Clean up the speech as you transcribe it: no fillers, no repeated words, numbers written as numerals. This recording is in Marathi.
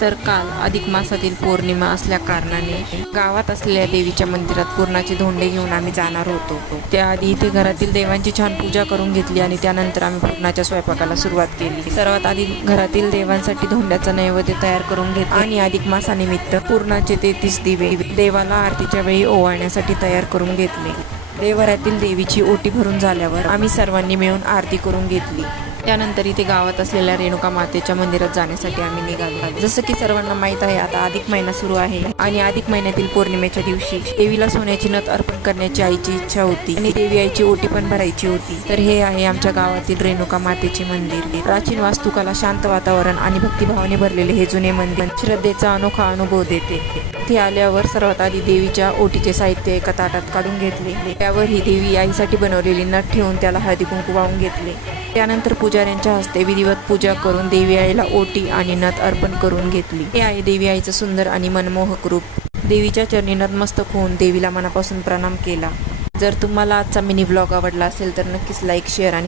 तर काल अधिक मासातील पौर्णिमा असल्या कारणाने गावात असलेल्या देवीच्या मंदिरात पुरणाचे धोंडे घेऊन आम्ही जाणार होतो. त्याआधी इथे घरातील देवांची छान पूजा करून घेतली आणि त्यानंतर आम्ही पुरणाच्या स्वयंपाकाला सुरुवात केली. सर्वात आधी घरातील देवांसाठी धोंड्याचा नैवेद्य तयार करून घेतला आणि अधिक मासानिमित्त पुरणाचे 33 दिवे देवाला आरतीच्या वेळी ओवाळण्यासाठी तयार करून घेतले. देवघरातील देवीची ओटी भरून झाल्यावर आम्ही सर्वांनी मिळून आरती करून घेतली. त्यानंतर इथे गावात असलेल्या रेणुका मातेच्या मंदिरात जाण्यासाठी आम्ही निघालो. जसं की सर्वांना माहीत आहे, आता अधिक महिना सुरू आहे आणि अधिक महिन्यातील पौर्णिमेच्या दिवशी देवीला सोन्याची नथ अर्पण करण्याची आईची इच्छा होती आणि देवी आईची ओटी पण भरायची होती. तर हे आहे आमच्या गावातील रेणुका मातेचे मंदिर. प्राचीन वास्तुकला, शांत वातावरण आणि भक्तिभावाने भरलेले हे जुने मंदिर श्रद्धेचा अनोखा अनुभव देते. इथे आल्यावर सर्वात आधी देवीच्या ओटीचे साहित्य एका ताटात काढून घेतले. त्यावर ही देवी आईसाठी बनवलेली नथ ठेवून त्याला हळदी कुंकू वाहून घेतले. त्यानंतर पुजाऱ्यांच्या हस्ते विधिवत पूजा करून देवी आईला ओटी आणि नथ अर्पण करून घेतली. हे आहे देवी आईचं सुंदर आणि मनमोहक रूप. देवीच्या चरणी नतमस्तक होऊन देवीला मनापासून प्रणाम केला. जर तुम्हाला आजचा मिनी व्लॉग आवडला असेल तर नक्कीच लाईक, शेअर आणि